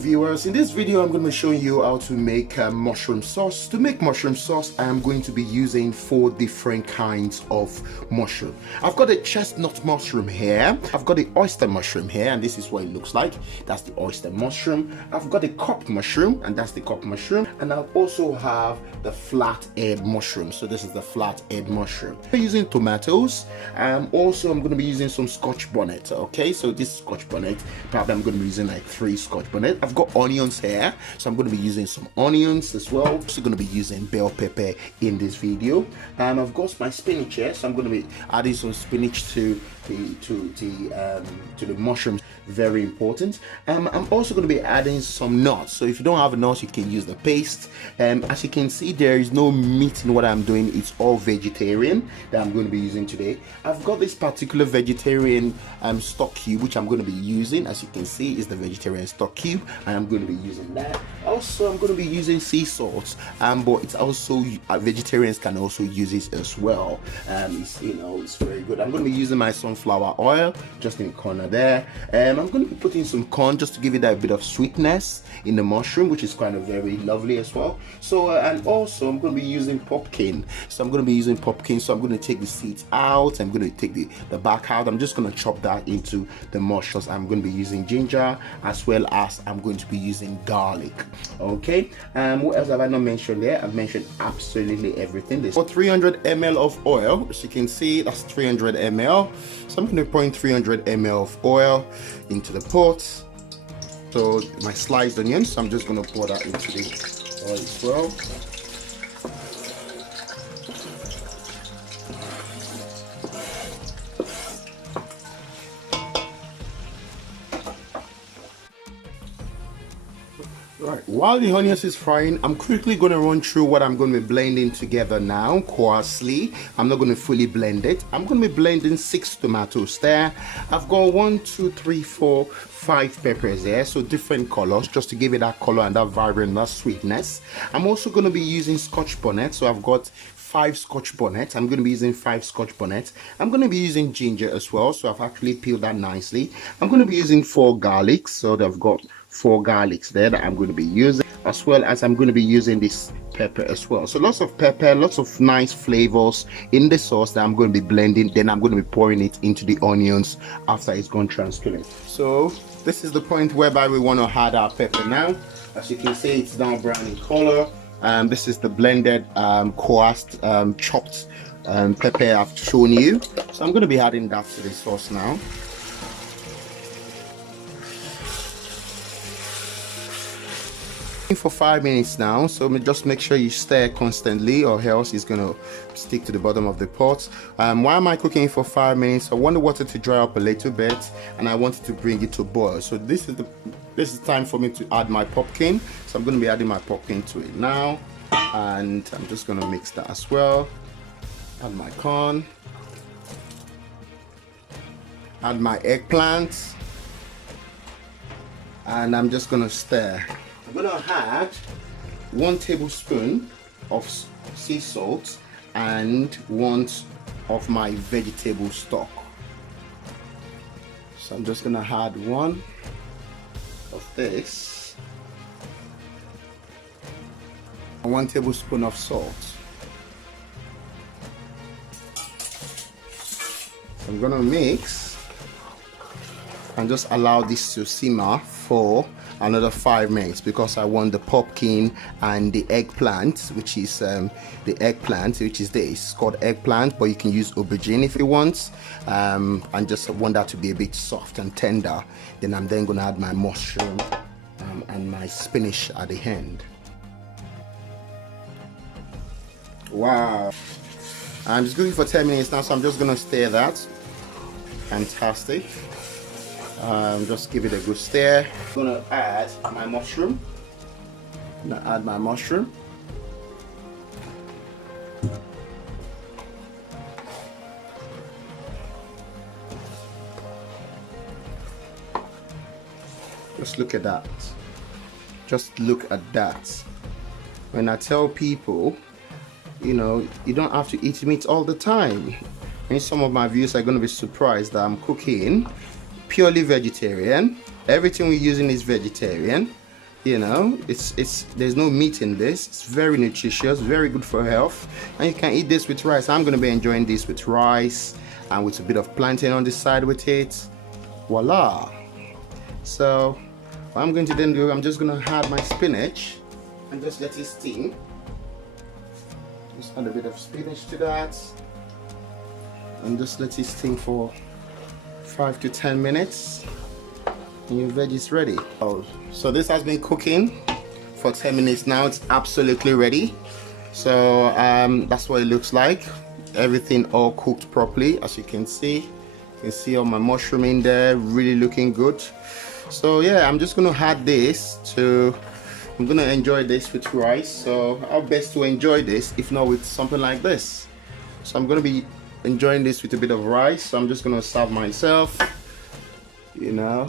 viewers, in this video I'm going to be showing you how to make mushroom sauce. To make mushroom sauce I am going to be using 4 different kinds of mushroom. I've got a chestnut mushroom here, I've got the oyster mushroom here, and this is what it looks like. That's the oyster mushroom. I've got the cup mushroom, and that's the cup mushroom, and I also have the flathead mushroom. So this is the flathead mushroom. I'm using tomatoes. I'm going to be using some scotch bonnet. Okay, so this scotch bonnet, probably I'm going to be using like 3 scotch bonnet. I've got onions here, so I'm going to be using some onions as well. Also going to be using bell pepper in this video. I've got my spinach here, so I'm going to be adding some spinach to the mushrooms. Very important. I'm also going to be adding some nuts. So if you don't have nuts, you can use the paste. As you can see, there is no meat in what I'm doing. It's all vegetarian that I'm going to be using today. I've got this particular vegetarian stock cube which I'm going to be using. As you can see, is the vegetarian stock cube, and I'm going to be using that. Also, I'm going to be using sea salt, but it's also vegetarians can also use it as well. It's very good. I'm going to be using my sunflower oil just in the corner there. I'm going to be putting some corn just to give it that bit of sweetness in the mushroom, which is kind of very lovely as well. So and also I'm going to be using pumpkin. So I'm going to be using pumpkin. So I'm going to take the seeds out. I'm going to take the back out. I'm just going to chop that into the mushrooms. I'm going to be using ginger, as well as I'm going to be using garlic. Okay. What else have I not mentioned there? I've mentioned absolutely everything. There's 300 ml of oil. As you can see, that's 300 ml. So I'm going to be pouring 300 ml of oil into the pot. So my sliced onions, so I'm just going to pour that into the oil as well. Right, while the onions is frying, I'm quickly going to run through what I'm going to be blending together now, coarsely. I'm not going to fully blend it. I'm going to be blending 6 tomatoes there. I've got 1, 2, 3, 4, 5 peppers there, so different colors, just to give it that color and that vibrant, that sweetness. I'm also going to be using scotch bonnet, so I've got 5 scotch bonnets. I'm going to be using 5 scotch bonnets. I'm going to be using ginger as well, so I've actually peeled that nicely. I'm going to be using 4 garlics, so I've got 4 garlics there that I'm going to be using, as well as I'm going to be using this pepper as well. So lots of pepper, lots of nice flavors in the sauce that I'm going to be blending. Then I'm going to be pouring it into the onions after it's gone transparent. So this is the point whereby we want to add our pepper now. As you can see, it's now brown in color. This is the blended coarsed chopped pepper I've shown you. So I'm going to be adding that to the sauce now. For 5 minutes now, so just make sure you stir constantly, or else it's going to stick to the bottom of the pot. Why am I cooking for 5 minutes? I want the water to dry up a little bit, and I wanted to bring it to boil. So this is time for me to add my pumpkin. So I'm going to be adding my pumpkin to it now, and I'm just going to mix that as well. Add my corn, add my eggplant, and I'm just going to stir. I'm going to add 1 tablespoon of sea salt and 1 of my vegetable stock. So I'm just going to add 1 of this, 1 tablespoon of salt. So I'm going to mix and just allow this to simmer for another 5 minutes, because I want the pumpkin and the eggplant, which is this. It's called eggplant, but you can use aubergine if you want, and just want that to be a bit soft and tender. Then I'm going to add my mushroom and my spinach at the end. Wow, I'm just cooking for 10 minutes now, so I'm just going to stir that. Fantastic. Just give it a good stir. I'm gonna add my mushroom. Just look at that. Just look at that. When I tell people, you don't have to eat meat all the time. And some of my viewers are going to be surprised that I'm cooking purely vegetarian. Everything we're using is vegetarian. You know, it's there's no meat in this. It's very nutritious, very good for health, and you can eat this with rice. I'm going to be enjoying this with rice and with a bit of plantain on the side with it. Voila. So what I'm going to then do, I'm just going to add my spinach and just let it steam. Just add a bit of spinach to that and just let it steam for 5 to 10 minutes and your veg is ready. Oh, so this has been cooking for 10 minutes now. It's absolutely ready. So that's what it looks like. Everything all cooked properly, as you can see. You can see all my mushroom in there, really looking good. So yeah, I'm just gonna add this to, I'm gonna enjoy this with rice. So how best to enjoy this if not with something like this? So I'm gonna be enjoying this with a bit of rice. So I'm just gonna serve myself, you know,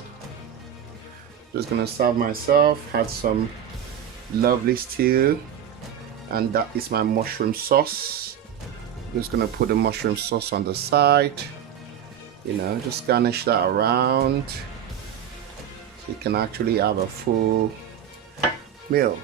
just gonna serve myself, had some lovely stew, and that is my mushroom sauce. Just gonna put the mushroom sauce on the side, you know, just garnish that around so you can actually have a full meal.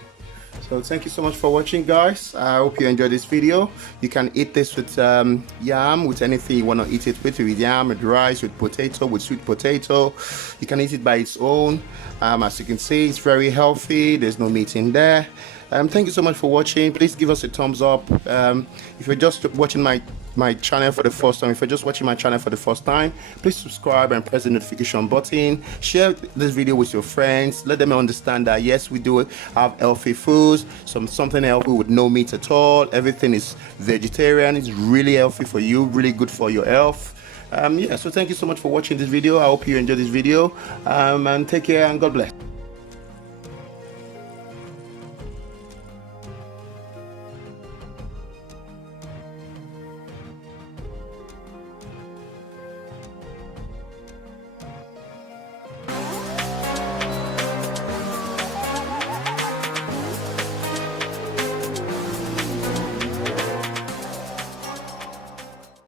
So thank you so much for watching, guys. I hope you enjoyed this video. You can eat this with yam, with anything you want to eat it with yam, with rice, with potato, with sweet potato. You can eat it by its own. As you can see, it's very healthy. There's no meat in there. Thank you so much for watching. Please give us a thumbs up. If you're just watching my channel for the first time, please subscribe and press the notification button. Share this video with your friends. Let them understand that yes, we do have healthy foods, something healthy with no meat at all. Everything is vegetarian. It's really healthy for you, really good for your health. Yeah, so thank you so much for watching this video. I hope you enjoyed this video, and take care and God bless.